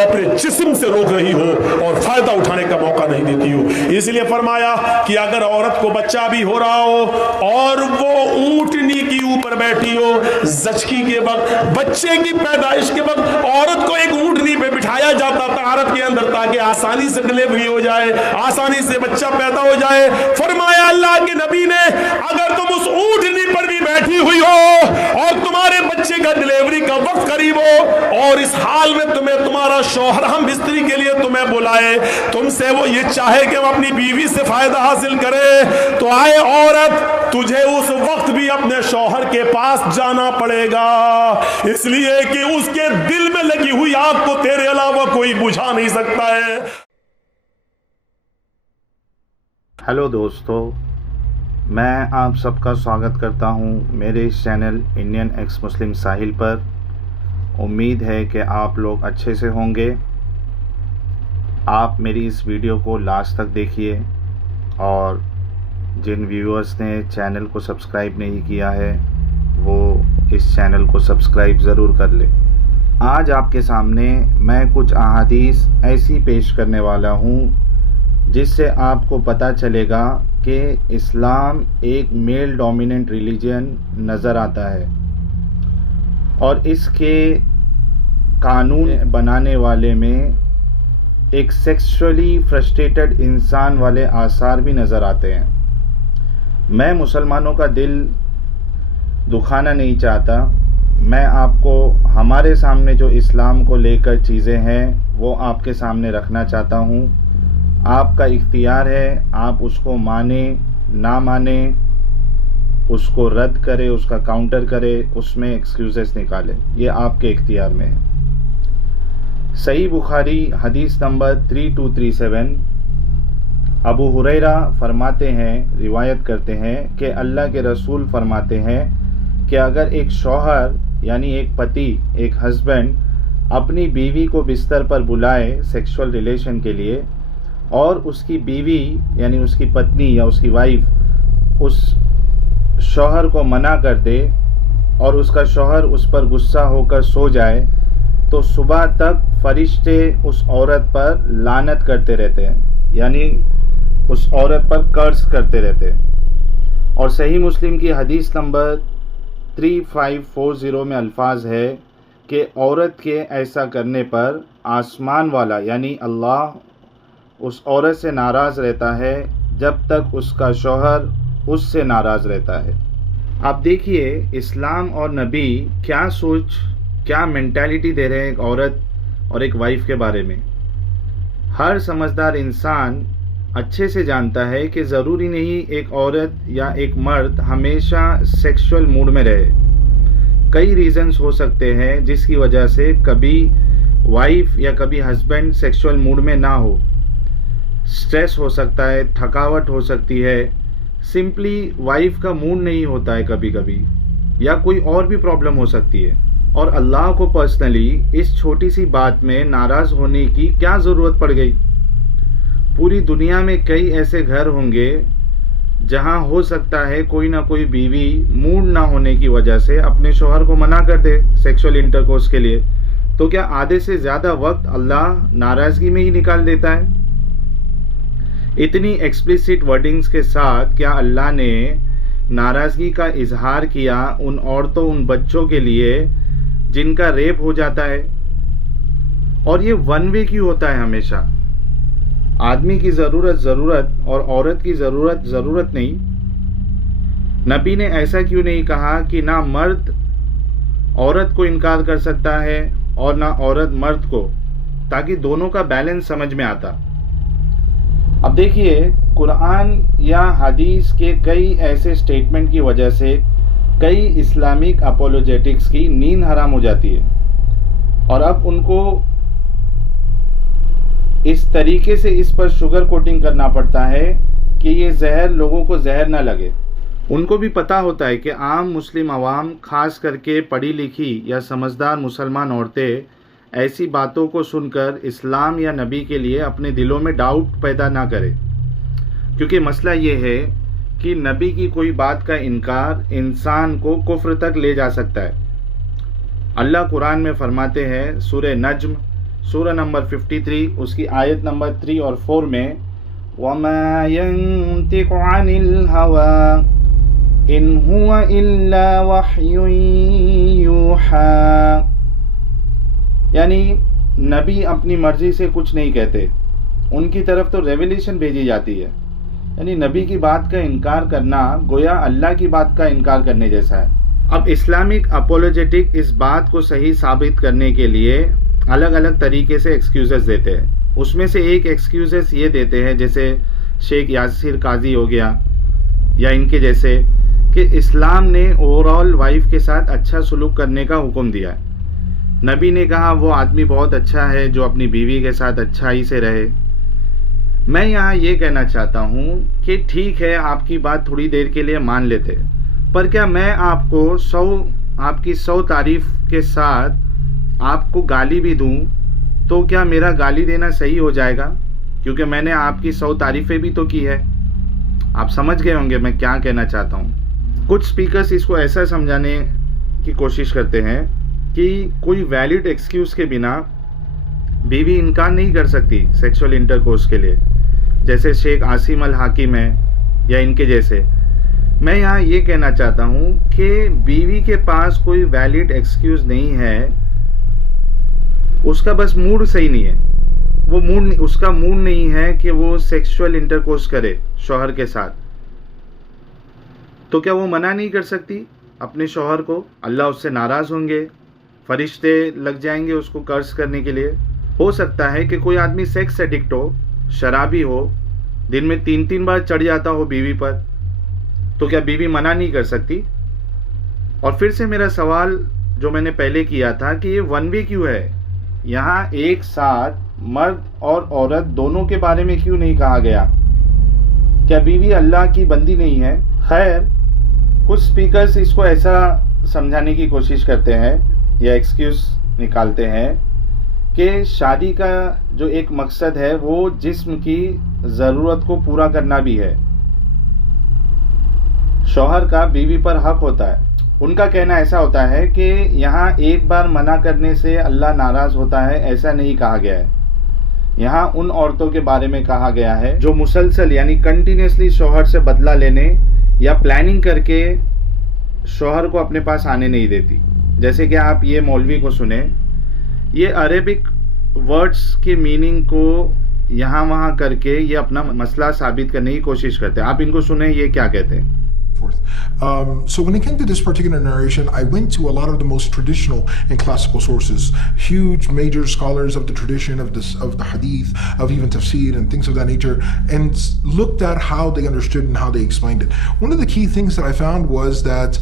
अपने जिस्म से रोक रही हो और फायदा उठाने का मौका नहीं देती हो। इसलिए फरमाया कि अगर औरत को बच्चा भी हो रहा हो और वो ऊंटनी के ऊपर बैठी हो, जचकी के वक्त, बच्चे की पैदाइश के वक्त औरत को एक ऊंटनी पे बिठाया जाता तारत के अंदर ताकि आसानी से डिलीवरी हो जाए, आसानी से बच्चा पैदा हो जाए। फरमाया अल्लाह के नबी ने, अगर तुम उस ऊंटनी पर भी बैठी हुई हो और तुम्हारे बच्चे का डिलीवरी का वक्त करीब हो और इस हाल में तुम्हें तुम्हारा शौहर हम बिस्तरी के लिए तुम्हें बुलाए, तुमसे वो ये चाहे कि वो अपनी बीवी से फायदा हासिल करे, तो आए औरत, तुझे उस वक्त भी अपने शौहर के पास जाना पड़ेगा, इसलिए कि उसके दिल में लगी हुई आग को तेरे अलावा कोई बुझा नहीं सकता है। हेलो दोस्तों, मैं आप सबका स्वागत करता हूं मेरे इस चैनल इंडियन एक्स मुस्लिम साहिल पर। उम्मीद है कि आप लोग अच्छे से होंगे। आप मेरी इस वीडियो को लास्ट तक देखिए और जिन व्यूअर्स ने चैनल को सब्सक्राइब नहीं किया है वो इस चैनल को सब्सक्राइब ज़रूर कर ले। आज आपके सामने मैं कुछ अहादीस ऐसी पेश करने वाला हूँ जिससे आपको पता चलेगा कि इस्लाम एक मेल डोमिनेंट रिलीजन नज़र आता है और इसके कानून बनाने वाले में एक सेक्सुअली फ्रस्ट्रेटेड इंसान वाले आसार भी नज़र आते हैं। मैं मुसलमानों का दिल दुखाना नहीं चाहता, मैं आपको हमारे सामने जो इस्लाम को लेकर चीज़ें हैं वो आपके सामने रखना चाहता हूँ। आपका इख्तियार है, आप उसको माने ना माने, उसको रद्द करे, उसका काउंटर करे, उसमें एक्सक्यूज़ेस निकाले, ये आपके इख्तियार में है। सही बुखारी हदीस नंबर 3237, अबू हुरैरा फरमाते हैं, रिवायत करते हैं कि अल्लाह के रसूल फरमाते हैं कि अगर एक शौहर यानी एक पति, एक हस्बैंड अपनी बीवी को बिस्तर पर बुलाए सेक्सुअल रिलेशन के लिए और उसकी बीवी यानी उसकी पत्नी या उसकी वाइफ उस शौहर को मना कर दे और उसका शौहर उस पर गुस्सा होकर सो जाए, तो सुबह तक फरिश्ते उस औरत पर लानत करते रहते हैं, यानी उस औरत पर कर्स करते रहते हैं। और सही मुस्लिम की हदीस नंबर 3540 में अल्फाज है कि औरत के ऐसा करने पर आसमान वाला यानी अल्लाह उस औरत से नाराज़ रहता है जब तक उसका शौहर उससे नाराज़ रहता है। आप देखिए इस्लाम और नबी क्या सोच, क्या मेंटालिटी दे रहे हैं एक औरत और एक वाइफ के बारे में। हर समझदार इंसान अच्छे से जानता है कि ज़रूरी नहीं एक औरत या एक मर्द हमेशा सेक्सुअल मूड में रहे। कई रीज़न्स हो सकते हैं जिसकी वजह से कभी वाइफ या कभी हस्बैंड सेक्सुअल मूड में ना हो। स्ट्रेस हो सकता है, थकावट हो सकती है, सिंपली वाइफ का मूड नहीं होता है कभी कभी, या कोई और भी प्रॉब्लम हो सकती है। और अल्लाह को पर्सनली इस छोटी सी बात में नाराज़ होने की क्या ज़रूरत पड़ गई। पूरी दुनिया में कई ऐसे घर होंगे जहां हो सकता है कोई ना कोई बीवी मूड ना होने की वजह से अपने शौहर को मना कर दे सेक्सुअल इंटरकोर्स के लिए, तो क्या आधे से ज़्यादा वक्त अल्लाह नाराज़गी में ही निकाल देता है? इतनी एक्सप्लिसिट वर्डिंग्स के साथ क्या अल्लाह ने नाराज़गी का इजहार किया उन औरतों, उन बच्चों के लिए जिनका रेप हो जाता है? और ये वन वे क्यों होता है हमेशा? आदमी की ज़रूरत और औरत की ज़रूरत नहीं। नबी ने ऐसा क्यों नहीं कहा कि ना मर्द औरत को इनकार कर सकता है और ना औरत मर्द को, ताकि दोनों का बैलेंस समझ में आता। अब देखिए कुरान या हदीस के कई ऐसे स्टेटमेंट की वजह से कई इस्लामिक अपोलोजेटिक्स की नींद हराम हो जाती है और अब उनको इस तरीके से इस पर शुगर कोटिंग करना पड़ता है कि ये जहर लोगों को जहर ना लगे। उनको भी पता होता है कि आम मुस्लिम आवाम, खास करके पढ़ी लिखी या समझदार मुसलमान औरतें ऐसी बातों को सुनकर इस्लाम या नबी के लिए अपने दिलों में डाउट पैदा ना करें, क्योंकि मसला ये है कि नबी की कोई बात का इनकार इंसान को कुफ्र तक ले जा सकता है। अल्लाह कुरान में फरमाते हैं सूरह नज्म सूरा नंबर 53 उसकी आयत नंबर 3 और 4 में वमा यंतिकु अनिल हवा इन हुवा इल्ला वह्युन यूहा, यानी नबी अपनी मर्जी से कुछ नहीं कहते, उनकी तरफ तो रेवलेशन भेजी जाती है। यानी नबी की बात का इनकार करना गोया अल्लाह की बात का इनकार करने जैसा है। अब इस्लामिक अपोलोजेटिक इस बात को सही साबित करने के लिए अलग अलग तरीके से एक्सक्यूज़ेस देते हैं। उसमें से एक एक्सक्यूज़ेस ये देते हैं, जैसे शेख यासिर काजी हो गया या इनके जैसे, कि इस्लाम ने ओवरऑल वाइफ के साथ अच्छा सलूक करने का हुक्म दिया है। नबी ने कहा वो आदमी बहुत अच्छा है जो अपनी बीवी के साथ अच्छाई से रहे। मैं यहाँ ये कहना चाहता हूँ कि ठीक है, आपकी बात थोड़ी देर के लिए मान लेते, पर क्या मैं आपको आपकी 100 तारीफ़ के साथ आपको गाली भी दूँ तो क्या मेरा गाली देना सही हो जाएगा? क्योंकि मैंने आपकी 100 तारीफ़ें भी तो की है। आप समझ गए होंगे मैं क्या कहना चाहता हूँ। कुछ स्पीकर्स इसको ऐसा समझाने की कोशिश करते हैं कि कोई वैलिड एक्सक्यूज़ के बिना बीवी इनकार नहीं कर सकती सेक्सुअल इंटरकोर्स के लिए, जैसे शेख आसिम अल हाकिम है या इनके जैसे। मैं यहाँ ये कहना चाहता हूँ कि बीवी के पास कोई वैलिड एक्सक्यूज़ नहीं है, उसका बस मूड सही नहीं है, उसका मूड नहीं है कि वो सेक्सुअल इंटरकोर्स करे शौहर के साथ, तो क्या वो मना नहीं कर सकती अपने शौहर को? अल्लाह उससे नाराज़ होंगे, फरिश्ते लग जाएंगे उसको कर्ज करने के लिए। हो सकता है कि कोई आदमी सेक्स एडिक्ट हो, शराबी हो, दिन में 3-3 बार चढ़ जाता हो बीवी पर, तो क्या बीवी मना नहीं कर सकती? और फिर से मेरा सवाल जो मैंने पहले किया था कि ये वन वे क्यों है? यहाँ एक साथ मर्द और औरत दोनों के बारे में क्यों नहीं कहा गया? क्या बीवी अल्लाह की बंदी नहीं है? खैर, कुछ स्पीकर्स इसको ऐसा समझाने की कोशिश करते हैं या एक्सक्यूज़ निकालते हैं कि शादी का जो एक मकसद है वो जिस्म की ज़रूरत को पूरा करना भी है। शौहर का बीवी पर हक होता है। उनका कहना ऐसा होता है कि यहाँ एक बार मना करने से अल्लाह नाराज़ होता है, ऐसा नहीं कहा गया है। यहाँ उन औरतों के बारे में कहा गया है जो मुसलसल यानी कंटिन्यूसली शौहर से बदला लेने या प्लानिंग करके शौहर को अपने पास आने नहीं देती। जैसे कि आप ये मौलवी को सुने, ये अरेबिक वर्ड्स के मीनिंग को यहाँ वहाँ करके ये अपना मसला साबित करने की कोशिश करते हैं। आप इनको सुने ये क्या कहते हैं। So when it came to this particular narration, I went to a lot of the most traditional and classical sources, huge major scholars of the tradition of the hadith, of even tafsir and things of that nature, and looked at how they understood and how they explained it. One of the key things that I found was that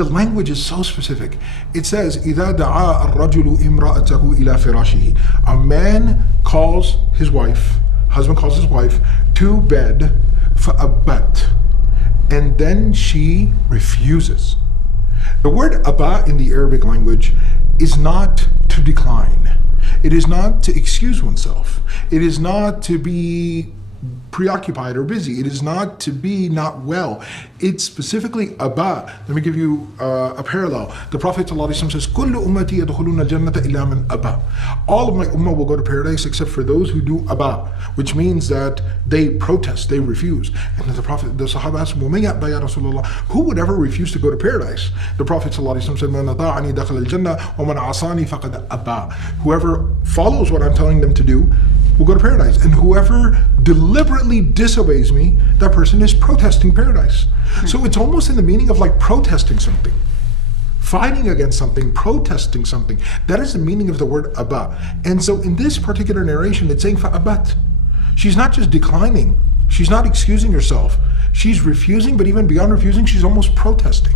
the language is so specific. It says, إِذَا دَعَا الرَّجُلُ إِمْرَأَتَهُ إِلَى فِرَاشِهِ. A man calls his wife, husband calls his wife to bed فَأَبَّتْ, and then she refuses. The word aba in the Arabic language is not to decline. It is not to excuse oneself. It is not to be preoccupied or busy. It is not to be not well. It's specifically aba. Let me give you a parallel. The Prophet ﷺ says, كُلُّ أُمَّتِي يَدْخُلُونَ الْجَنَّةَ إِلَّا مَنْ أَبَى. All of my ummah will go to paradise except for those who do aba, which means that they protest, they refuse. And the Sahaba asked, وَمَنْ يَأْبَى يَا رَسُولَ اللَّهِ? Who would ever refuse to go to paradise? The Prophet ﷺ said, مَنْ أَطَاعَنِي دَخَلَ الْجَنَّةَ وَمَنْ عَصَانِي فَقَدْ أَبَى. Whoever follows what I'm telling them to do will go to paradise. And whoever deliberately disobeys me, that person is protesting paradise. So it's almost in the meaning of like protesting something, fighting against something, protesting something. That is the meaning of the word abba. And so in this particular narration, it's saying fa'abat. She's not just declining, she's not excusing herself, she's refusing, but even beyond refusing, she's almost protesting.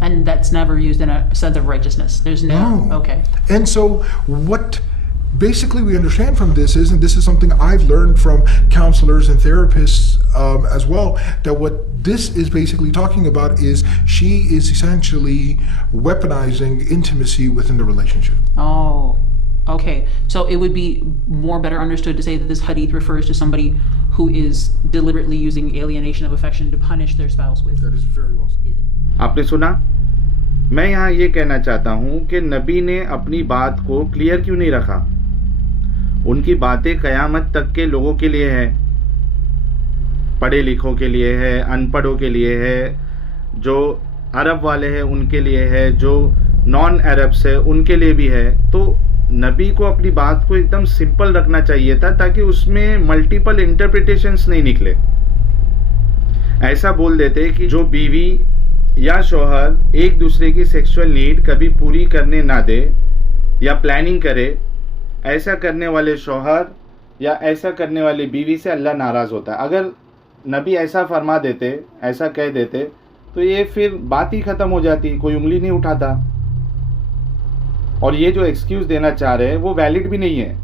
And that's never used in a sense of righteousness. There's no. Okay. And so what basically we understand from this is, and this is something I've learned from counselors and therapists as well, that what this is basically talking about is she is essentially weaponizing intimacy within the relationship. Oh, okay. So it would be more better understood to say that this hadith refers to somebody who is deliberately using alienation of affection to punish their spouse with. That is very well said. आपने सुना मैं यहाँ ये कहना चाहता हूँ कि नबी ने अपनी बात को क्लियर क्यों नहीं रखा। उनकी बातें क़यामत तक के लोगों के लिए है, पढ़े लिखों के लिए है, अनपढ़ों के लिए है, जो अरब वाले हैं उनके लिए है, जो नॉन अरब्स है उनके लिए भी है। तो नबी को अपनी बात को एकदम सिंपल रखना चाहिए था, ताकि उसमें मल्टीपल इंटरप्रिटेशंस नहीं निकले। ऐसा बोल देते कि जो बीवी या शौहर एक दूसरे की सेक्सुअल नीड कभी पूरी करने ना दे या प्लानिंग करे, ऐसा करने वाले शौहर या ऐसा करने वाली बीवी से अल्लाह नाराज़ होता है। अगर नबी ऐसा फरमा देते, ऐसा कह देते, तो ये फिर बात ही ख़त्म हो जाती, कोई उंगली नहीं उठाता। और ये जो एक्सक्यूज़ देना चाह रहे हैं वो वैलिड भी नहीं है,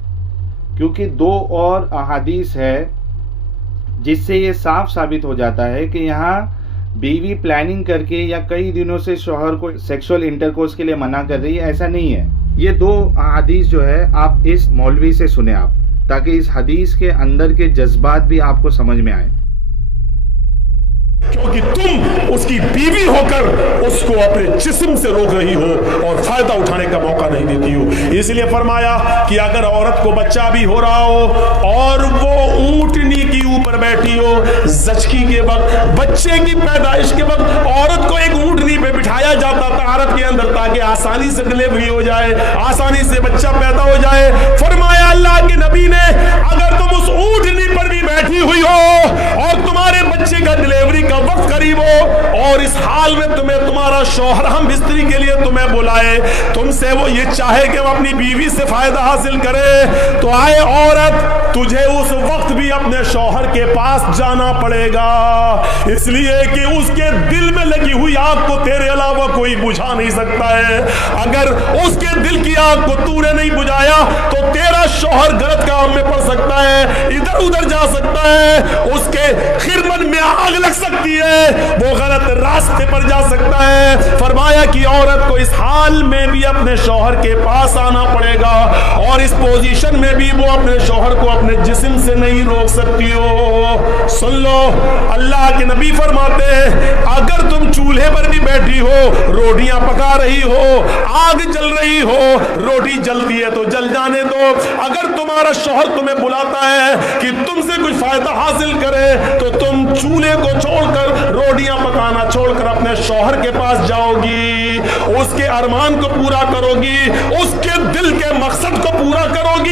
क्योंकि 2 और अहादीस है जिससे ये साफ साबित हो जाता है कि यहाँ बीवी प्लानिंग करके या कई दिनों से शौहर को सेक्सुअल इंटरकोर्स के लिए मना कर रही है, ऐसा नहीं है। ये 2 हदीस जो है आप इस मौलवी से सुने आप, ताकि इस हदीस के अंदर के जज्बात भी आपको समझ में आए। क्योंकि तुम उसकी बीवी होकर उसको अपने जिस्म से रोक रही हो और फायदा उठाने का मौका नहीं देती हो। इसलिए फरमाया कि अगर औरत को बच्चा भी हो रहा हो और वो ऊंटनी की ऊपर बैठी हो, जचकी के वक्त, बच्चे की पैदाइश के वक्त औरत को एक ऊंटनी पे बिठाया जाता था अरब के अंदर, ताकि आसानी से डिलीवरी हो जाए, आसानी से बच्चा पैदा हो जाए। फरमाया अल्लाह के नबी ने, अगर तुम उस ऊंटनी पर भी बैठी हुई हो और तुम्हारे बच्चे का डिलीवरी का वक्त करीब हो और इस हाल में तुम्हें तुम्हारा शौहर हम बिस्तरी के लिए तुम्हें बुलाए, तुमसे वो ये चाहे कि वो अपनी बीवी से फायदा हासिल करे, तो आए औरत, तुझे उस वक्त भी अपने शौहर के पास जाना पड़ेगा, इसलिए कि उसके दिल में लगी हुई आग को तेरे अलावा कोई बुझा नहीं सकता है। अगर उसके दिल की आग को तूने नहीं बुझाया तो तेरा शौहर गलत काम में पड़ सकता है, इधर उधर जा सकता है, उसके खिरमन में आग लग सकती है, वो गलत रास्ते पर जा सकता है। फरमाया कि औरत को इस हाल में भी अपने शौहर के पास आना पड़ेगा और इस पोजीशन में भी वो अपने शौहर को अपने जिस्म से नहीं रोक सकती हो। सुन लो, अल्लाह के नबी फरमाते हैं, अगर तुम चूल्हे पर भी बैठी हो, रोटियां पका रही हो, आग जल रही हो, रोटी जलती है तो जल जाने दो। अगर तुम्हारा शौहर तुम्हें बुलाता है कि तुमसे कुछ फायदा हासिल करे, तो तुम चूल्हे को छोड़कर, रोटियां पकाना छोड़कर अपने शौहर के पास जाओगी, उसके अरमान को पूरा करोगी, उसके दिल के मकसद को पूरा करोगी।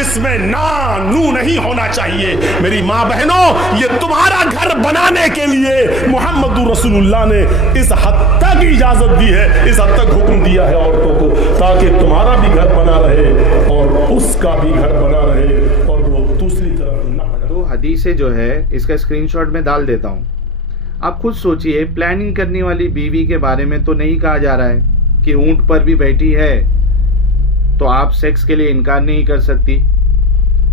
इसमें ना नू नहीं होना चाहिए। मेरी माँ बहनों, ये तुम्हारा घर बनाने के लिए मोहम्मद रसूलुल्लाह ने इस हद तक इजाजत दी है, इस हद तक हुक्म दिया है औरतों को, ताकि तुम्हारा भी घर बना रहे और उसका भी घर बना रहे और वो दूसरी तरफ ना बढ़े। तो हदीसें जो है इसका स्क्रीनशॉट में डाल देता हूँ, आप खुद सोचिए। प्लानिंग करने वाली बीवी के बारे में तो नहीं कहा जा रहा है कि ऊंट पर भी बैठी है तो आप सेक्स के लिए इनकार नहीं कर सकती,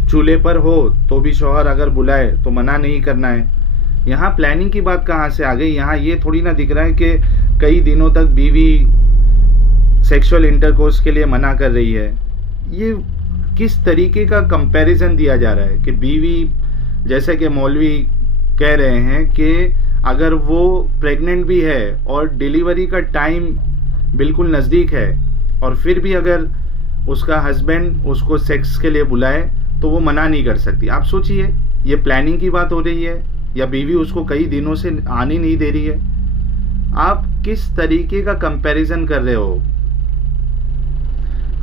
चूल्हे पर हो तो भी शौहर अगर बुलाए तो मना नहीं करना है। यहाँ प्लानिंग की बात कहाँ से आ गई? यहाँ ये थोड़ी ना दिख रहा है कि कई दिनों तक बीवी सेक्सुअल इंटरकोर्स के लिए मना कर रही है। ये किस तरीके का कंपैरिजन दिया जा रहा है कि बीवी, जैसे कि मौलवी कह रहे हैं कि अगर वो प्रेग्नेंट भी है और डिलीवरी का टाइम बिल्कुल नज़दीक है और फिर भी अगर उसका हस्बैंड उसको सेक्स के लिए बुलाए तो वो मना नहीं कर सकती। आप सोचिए, ये प्लानिंग की बात हो रही है या बीवी उसको कई दिनों से आने नहीं दे रही है? आप किस तरीके का कंपैरिजन कर रहे हो?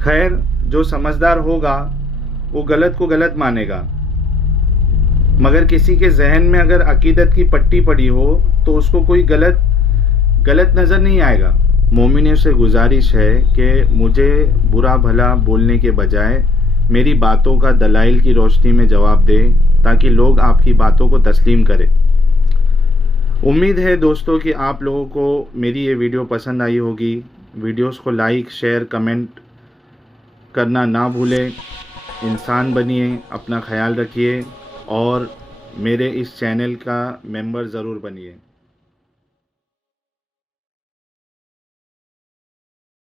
खैर, जो समझदार होगा वो गलत को गलत मानेगा, मगर किसी के जहन में अगर अकीदत की पट्टी पड़ी हो तो उसको कोई गलत नज़र नहीं आएगा। मोमिनों से गुजारिश है कि मुझे बुरा भला बोलने के बजाय मेरी बातों का दलाइल की रोशनी में जवाब दे, ताकि लोग आपकी बातों को तस्लीम करें। उम्मीद है दोस्तों कि आप लोगों को मेरी ये वीडियो पसंद आई होगी। वीडियोस को लाइक, शेयर, कमेंट करना ना भूलें। इंसान बनिए, अपना ख्याल रखिए और मेरे इस चैनल का मेंबर ज़रूर बनिए।